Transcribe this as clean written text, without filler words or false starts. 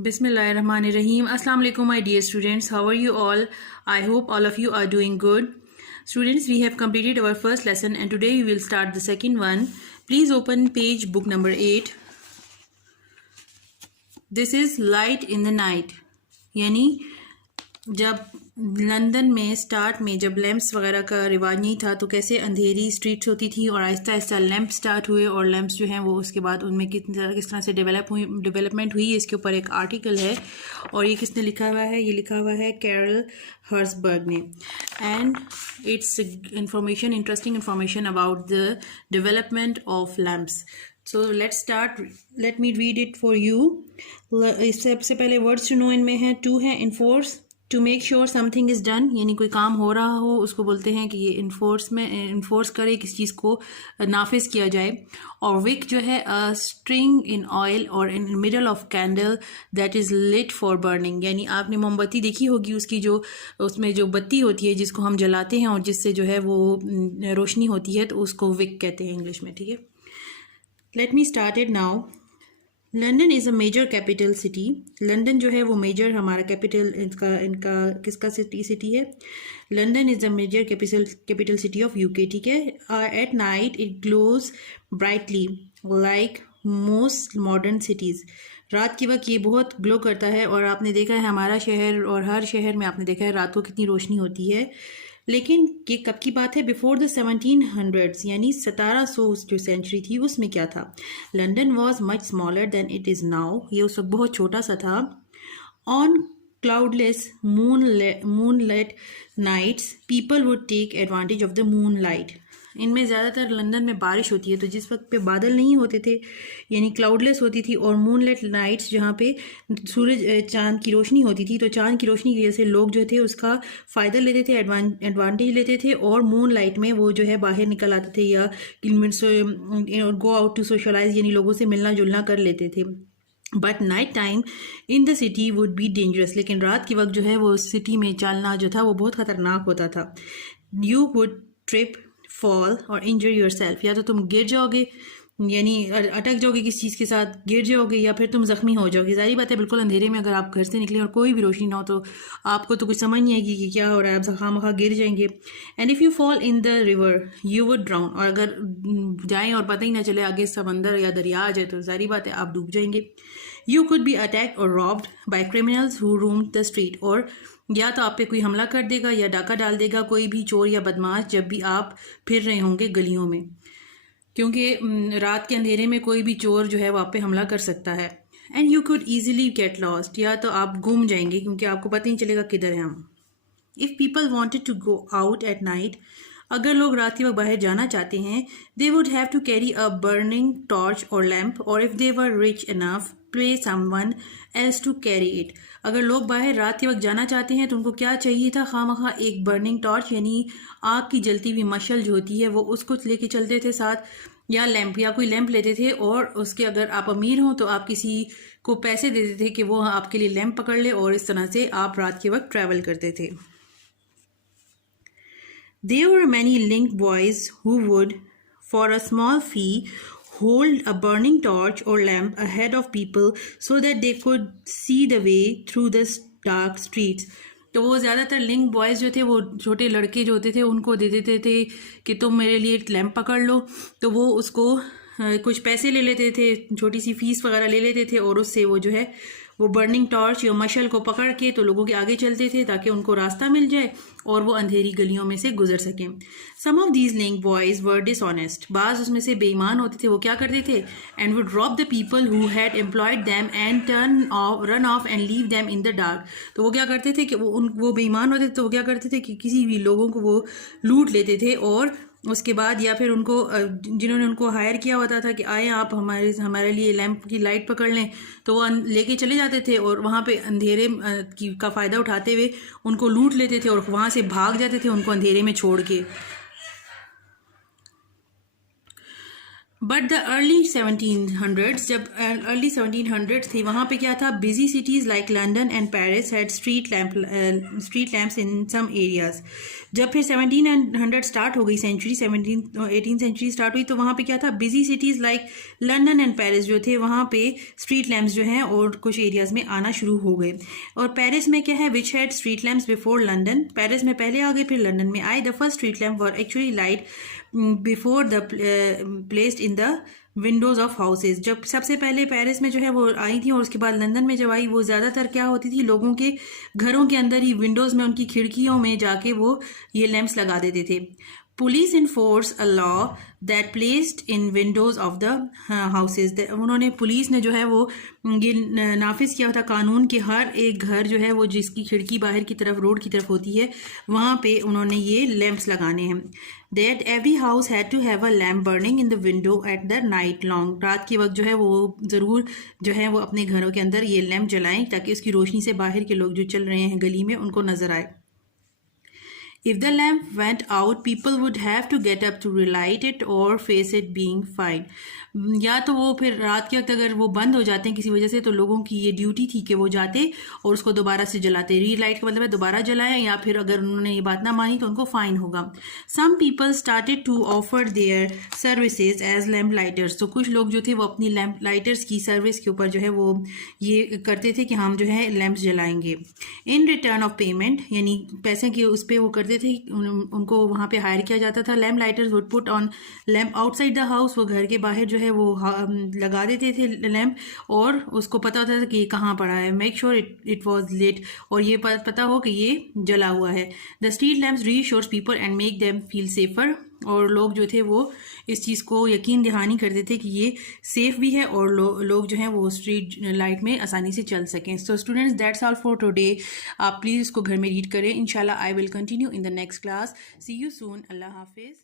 Bismillahirrahmanirrahim. Assalamu alaikum, my dear students. How are you all? I hope all of you are doing good. Students, we have completed our first lesson and today we will start the second one. Please open page book number 8. This is light in the night. यानी जब London में start में जब lamps वगैरह का रिवाज नहीं था तो कैसे अंधेरी स्ट्रीट्स होती थी और आहिस्ता आहिस्ता लैंप स्टार्ट हुए और लैंप्स जो हैं वो उसके बाद उनमें किस तरह से डेवलपमेंट हुई। इसके ऊपर एक आर्टिकल है और ये किसने लिखा हुआ है? ये लिखा हुआ है कैरल हर्सबर्ग ने। And it's information, interesting information about the development of lamps. So let's start, let me read it for you. सबसे पहले वर्ड्स टू नो इनमें है टू है enforce, to make sure something is done, यानी कोई काम हो रहा हो उसको बोलते हैं कि ये इन्फोर्स करे, किस चीज़ को नाफिज किया जाए। और विक जो है अ स्ट्रिंग इन ऑयल और in middle of candle that is lit for burning, यानी आपने मोमबत्ती देखी होगी, उसकी जो उसमें जो बत्ती होती है जिसको हम जलाते हैं और जिससे जो है वो रोशनी होती है, तो उसको विक कहते हैं इंग्लिश में। ठीक है, let me start it now. London is a major capital city. London जो है वो मेजर हमारा कैपिटल इनका किसका सिटी है? London is a major capital city of UK. ठीक है, at night it glows brightly like most modern cities. रात के वक्त ये बहुत ग्लो करता है और आपने देखा है हमारा शहर और हर शहर में आपने देखा है रात को कितनी रोशनी होती है। लेकिन ये कब की बात है? बिफोर द 1700s, यानी 1700 जो सेंचुरी थी उसमें क्या था? London was much smaller than it is now, ये उस वक्त बहुत छोटा सा था। On cloudless moonlight nights people would take advantage of the moon light. इनमें ज़्यादातर लंदन में बारिश होती है, तो जिस वक्त पे बादल नहीं होते थे यानी क्लाउडलेस होती थी और मूनलाइट नाइट्स जहाँ पे सूरज चांद की रोशनी होती थी, तो चांद की रोशनी की वजह से लोग जो थे उसका फ़ायदा लेते थे, एडवांटेज लेते थे और मून लाइट में वो जो है बाहर निकल आते थे या गो आउट टू सोशलाइज, यानी लोगों से मिलना जुलना कर लेते थे। But night time in the city would be dangerous, लेकिन रात के वक्त जो है वो सिटी में चलना जो था वो बहुत ख़तरनाक होता था। यू वुड ट्रिप, फॉल और इंजर योर सेल्फ, या तो तुम गिर जाओगे यानी अटक जाओगे किस चीज़ के साथ, गिर जाओगे, या फिर तुम ज़ख्मी हो जाओगे। सारी बात है, बिल्कुल अंधेरे में अगर आप घर से निकले और कोई भी रोशनी ना हो तो आपको तो कुछ समझ नहीं आएगी कि क्या हो रहा है, आप खामखा गिर जाएंगे। And if you fall in the river you would drown, और अगर जाएँ और पता ही ना चले आगे समंदर या दरिया आ जाए तो सारी बात है आप डूब जाएंगे। यू कुड बी अटैक्ड और robbed by criminals who roam the street, और या तो आप पे कोई हमला कर देगा या डाका डाल देगा कोई भी चोर या बदमाश जब भी आप फिर रहे होंगे गलियों में, क्योंकि रात के अंधेरे में कोई भी चोर जो है वो आप पे हमला कर सकता है। And you could easily get lost, या तो आप गुम जाएंगे क्योंकि आपको पता नहीं चलेगा किधर है हम। If people wanted to go out at night, अगर लोग रात के वक्त बाहर जाना चाहते हैं, they would have to carry a burning torch और लैम्प, और if they were rich enough pay someone else to carry it. अगर लोग बाहर रात के वक्त जाना चाहते हैं तो उनको क्या चाहिए था? खामखा एक बर्निंग टॉर्च यानी आग की जलती हुई मशाल जो होती है वो उसको लेके चलते थे साथ, या लैंप, या कोई लैंप लेते थे और उसके अगर आप अमीर हों तो आप किसी को पैसे देते थे कि वो आपके लिए लैंप पकड़ ले और इस तरह से आप रात के वक्त ट्रैवल करते थे। There were many link boys who would, for a small fee, hold a burning torch or lamp ahead of people so that they could see the way through the dark streets. तो वो ज़्यादातर link boys जो थे वो छोटे लड़के जो होते थे उनको दे देते थे कि तुम मेरे लिए एक लैम्प पकड़ लो, तो वो उसको कुछ पैसे ले लेते थे, छोटी सी फीस वगैरह ले लेते थे और उससे वो जो है वो बर्निंग टॉर्च या मशल को पकड़ के तो लोगों के आगे चलते थे ताकि उनको रास्ता मिल जाए और वो अंधेरी गलियों में से गुजर सकें। Some of these link boys were dishonest, बाज़ उसमें से बेईमान होते थे। वो क्या करते थे? And would rob the people who had employed them and run off and leave them in the dark. तो वो क्या करते थे कि वो बेईमान होते थे तो वो क्या करते थे कि किसी भी लोगों को वो लूट लेते थे और उसके बाद या फिर उनको जिन्होंने उनको हायर किया होता था कि आए आप हमारे लिए लैंप की लाइट पकड़ लें, तो वो लेके चले जाते थे और वहाँ पे अंधेरे का फ़ायदा उठाते हुए उनको लूट लेते थे और वहाँ से भाग जाते थे उनको अंधेरे में छोड़ के। बट द अर्ली 1700s, जब अर्ली 1700s थी, वहाँ पे क्या था, busy cities like London and Paris had street lamps in some areas. जब फिर 1700 स्टार्ट हो गई सेंचुरी, 18 सेंचुरी स्टार्ट हुई, तो वहाँ पे क्या था, busy cities like London and Paris जो थे, वहाँ पे स्ट्रीट लैम्प्स जो हैं और कुछ एरियाज़ में आना शुरू हो गए। और पेरिस में क्या है, which had street lamps before London, Paris में पहले आ गए फिर लंदन में आए। The first street lamp were actually light before the placed in the Windows of houses. जब सबसे पहले पेरिस में जो है वो आई थी और उसके बाद लंदन में जब आई, वो ज़्यादातर क्या होती थी, लोगों के घरों के अंदर ही विंडोज़ में, उनकी खिड़कियों में जाके वो ये लैंप्स लगा देते थे। Police enforce a law that placed in Windows of the houses. उन्होंने, पुलिस ने जो है वो ये नाफिज किया था कानून कि हर एक घर जो है वो जिसकी खिड़की बाहर की तरफ, रोड की तरफ होती है, वहाँ पे उन्होंने ये लैंप्स लगाने हैं। That every house had to have a lamp burning in the window at the night long. रात के वक्त जो है वो ज़रूर जो है वो अपने घरों के अंदर ये लैंप जलाएं ताकि उसकी रोशनी से बाहर के लोग जो चल रहे हैं गली में उनको नजर आए। If the lamp went out, people would have to get up to relight it or face it being fined. या तो वो फिर रात के वक्त अगर वो बंद हो जाते हैं किसी वजह से, तो लोगों की ये ड्यूटी थी कि वो जाते और उसको दोबारा से जलाते। रीलाइट का मतलब है दोबारा जलाएं, या फिर अगर उन्होंने ये बात ना मानी तो उनको फाइन होगा। Some people started to offer their services as lamp lighters. तो कुछ लोग जो थे वो अपनी लैम्प लाइटर्स की सर्विस के ऊपर जो है वो ये करते थे कि हम जो है लैम्प्स जलाएंगे। इन रिटर्न ऑफ पेमेंट, यानी पैसे के उस पर वो करते थे, उनको वहाँ पे हायर किया जाता था। Lamp lighters would put on lamp outside the house. वो घर के बाहर जो है वो लगा देते थे लैम्प, और उसको पता होता था कि ये कहाँ पड़ा है। Make sure it was lit, और ये पता हो कि ये जला हुआ है। The street lamps reassures people and make them feel safer. और लोग जो थे वो इस चीज़ को यकीन दहानी करते थे कि ये सेफ भी है और लोग जो हैं वो स्ट्रीट लाइट में आसानी से चल सकें। So students, that's all for today. आप प्लीज़ इसको घर में रीड करें। इंशाल्लाह I will continue in the next class. See you soon. अल्लाह हाफिज़।